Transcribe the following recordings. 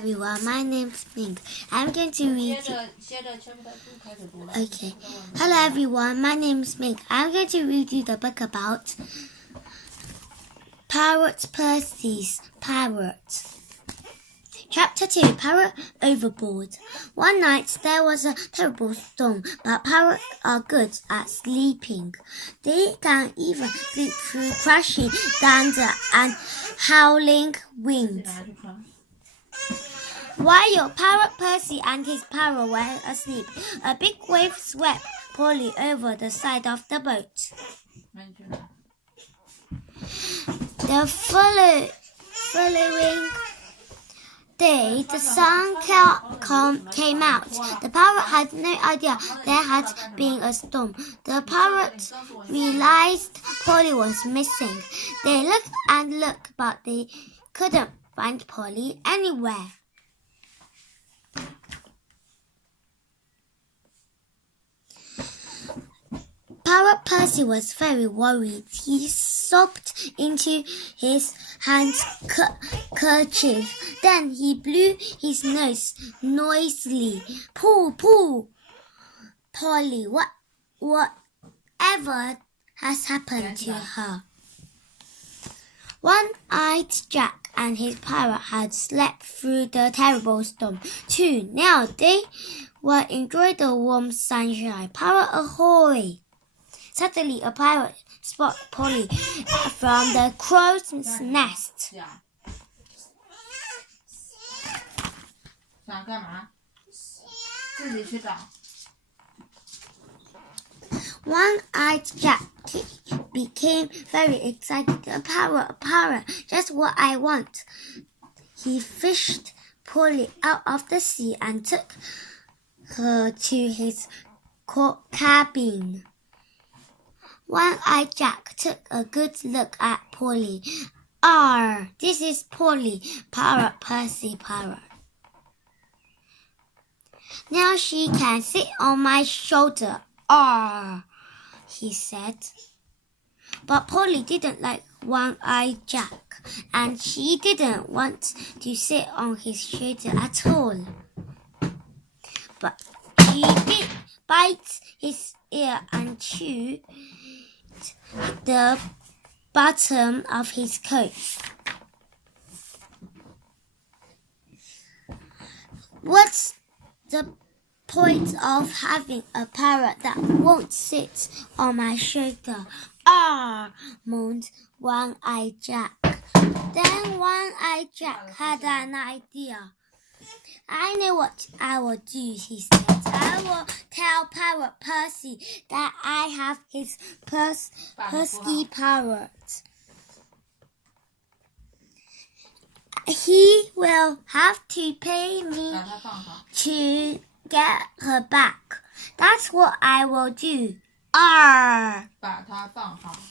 everyone, my name's Ming. I'm going to read Okay. Hello everyone, my name's Ming. I'm going to read you the book about Pirate Percy's Parrot. Chapter 2, Parrot Overboard. One night there was a terrible storm, but parrots are good at sleeping. They can even sleep through crashing thunder and howling wind. While Pirate Percy and his parrot were asleep, a big wave swept Polly over the side of the boat. The following day, the sun came out. The parrot had no idea there had been a storm. The parrot realized Polly was missing. They looked and looked, but they couldn't find Polly anywhere. Pirate Percy was very worried. He sobbed into his handkerchief. Then he blew his nose noisily. Pull, pull! Polly, whatever has happened to her? One-eyed Jack and his parrot had slept through the terrible storm too. Now they were enjoying the warm sunshine. Parrot ahoy! Suddenly, a pirate spotted Polly from the crow's nest. One-eyed Jack became very excited. A parrot, just what I want. He fished Polly out of the sea and took her to his cabin. One-eyed Jack took a good look at Polly. This is Polly, Pirate Percy parrot. Now she can sit on my shoulder. He said. But Polly didn't like One-eyed Jack, and she didn't want to sit on his shoulder at all. But she did bite his ear and chew the bottom of his coat. What's the point of having a parrot that won't sit on my shoulder? Moaned One-eyed Jack. Then One-eyed Jack had an idea. I know what I will do, he said. I will tell Pirate Percy that I have his pesky parrot. He will have to pay me to get her back. That's what I will do.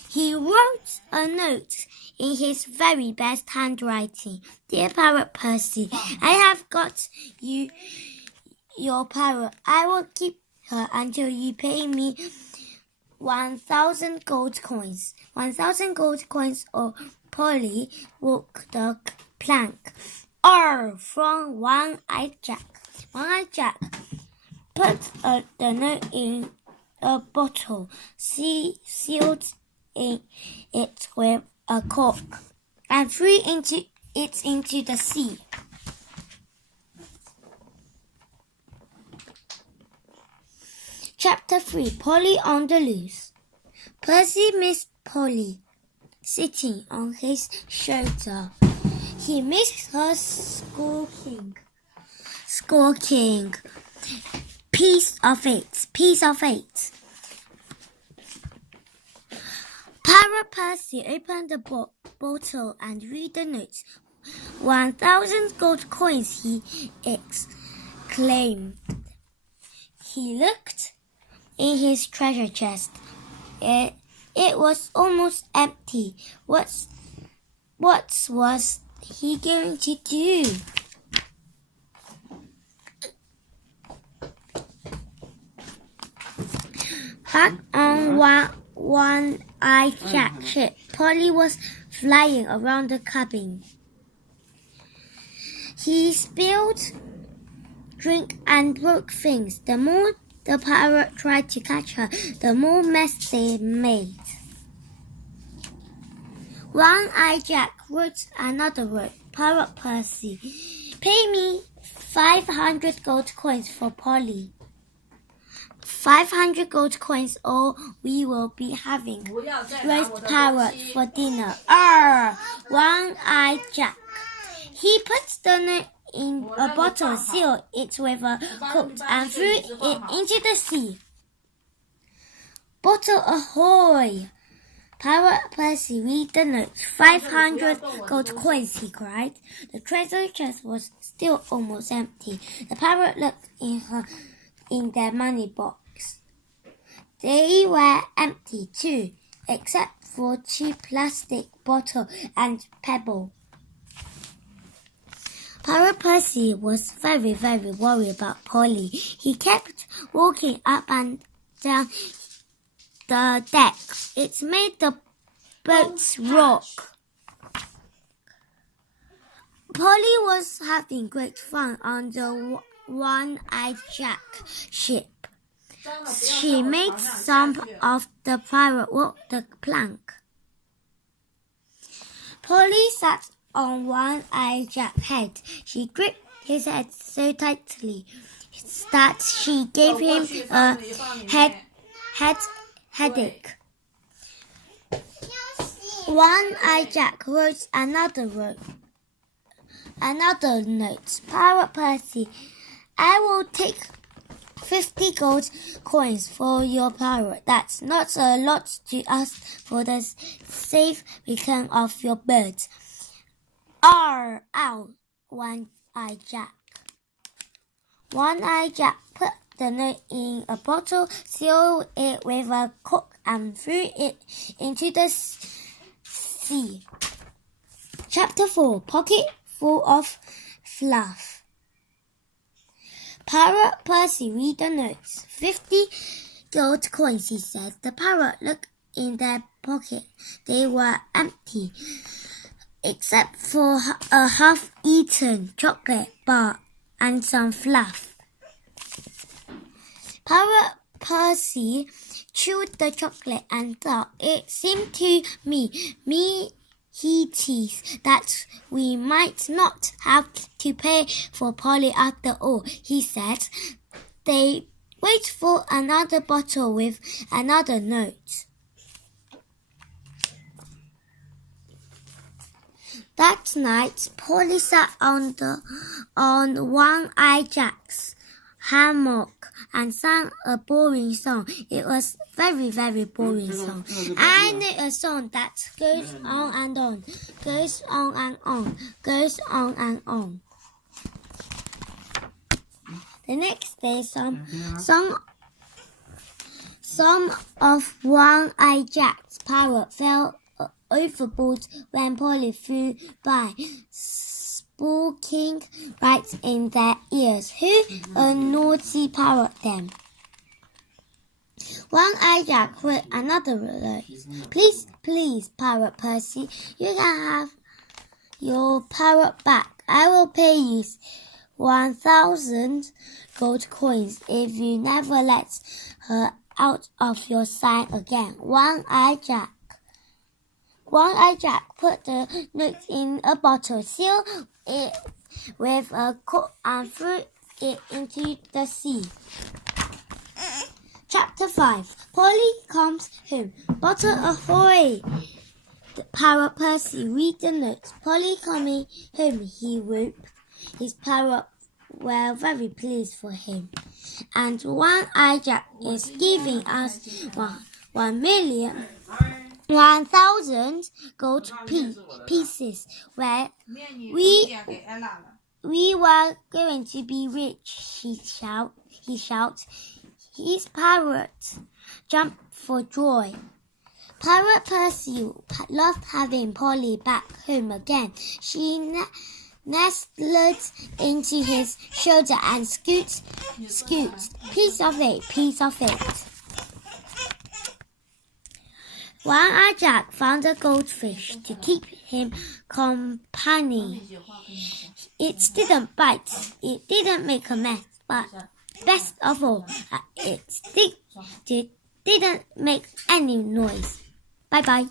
He wrote a note in his very best handwriting. Dear Pirate Percy, I have got your parrot. I will keep her until you pay me 1,000 gold coins. 1,000 gold coins or Polly walk the plank. From One-eyed Jack. One-eyed Jack put the note in a bottle, sealed it with a cork, and threw it into the sea. Chapter 3, Polly on the Loose. Percy missed Polly sitting on his shoulder. He missed her squawking. Piece of eight. Pirate Percy opened the bottle and read the note. 1,000 gold coins, he exclaimed. He looked in his treasure chest. It was almost empty. What was he going to do? Back on One-eyed Jack's ship, Polly was flying around the cabin. He spilled drink and broke things. The more the parrot tried to catch her, the more mess they made. One-Eyed Jack wrote another word, Pirate Percy. Pay me 500 gold coins for Polly. 500 gold coins or we will be having roast parrot for dinner. One-Eyed Jack. He put the note in a bottle, sealed it with a cork and threw it into the sea. Bottle ahoy! Pirate Percy read the note. 500 gold coins, he cried. The treasure chest was still almost empty. The pirate looked in their money box. They were empty too, except for 2 plastic bottles and pebble. Pirate Percy was very, very worried about Polly. He kept walking up and down the deck. It made the boats rock. Polly was having great fun on the One-Eyed Jack ship. She made some of the pirate walk the plank. Polly sat on One-Eyed Jack's head. She gripped his head so tightly that she gave him a headache. One-Eyed Jack wrote another note. Pirate Percy, I will take 50 gold coins for your parrot. That's not a lot to ask for the safe return of your birds. Ow, One-Eyed Jack. One-Eyed Jack put the note in a bottle, sealed it with a cork and threw it into the sea. Chapter 4. Pocket Full of Fluff. Pirate Percy read the notes. 50 gold coins, he said. The parrot looked in their pocket. They were empty, except for a half-eaten chocolate bar and some fluff. Pirate Percy chewed the chocolate and thought, it seemed to me he teased that we might not have to pay for Polly after all, he said. They wait for another bottle with another note. That night, Polly sat on One-Eyed Jack's hammock and sang a boring song. It was very, very boring song. I know a song that goes on and on, goes on and on, goes on and on. The next day, some of One-Eyed Jack's parrot fell overboard when Polly flew by, squawking right in their ears. Who a naughty parrot then? One-Eyed Jack wrote another note. Please, please, Pirate Percy, you can have your parrot back. I will pay you 1,000 gold coins if you never let her out of your sight again. One-Eyed Jack. One-Eyed Jack put the note in a bottle, sealed it with a cork and threw it into the sea. Chapter 5. Polly comes home. Bottle ahoy! Pirate Percy read the note. Polly coming home, he whooped. His parrot were very pleased for him. And One-Eyed Jack is giving us 1,000 gold pieces where we were going to be rich, he shouted. His parrot jumped for joy. Pirate Percy loved having Polly back home again. She nestled into his shoulder and scoot, piece of it. One-Eye Jack found a goldfish to keep him company. It didn't bite, it didn't make a mess, but best of all, it didn't make any noise. Bye-bye.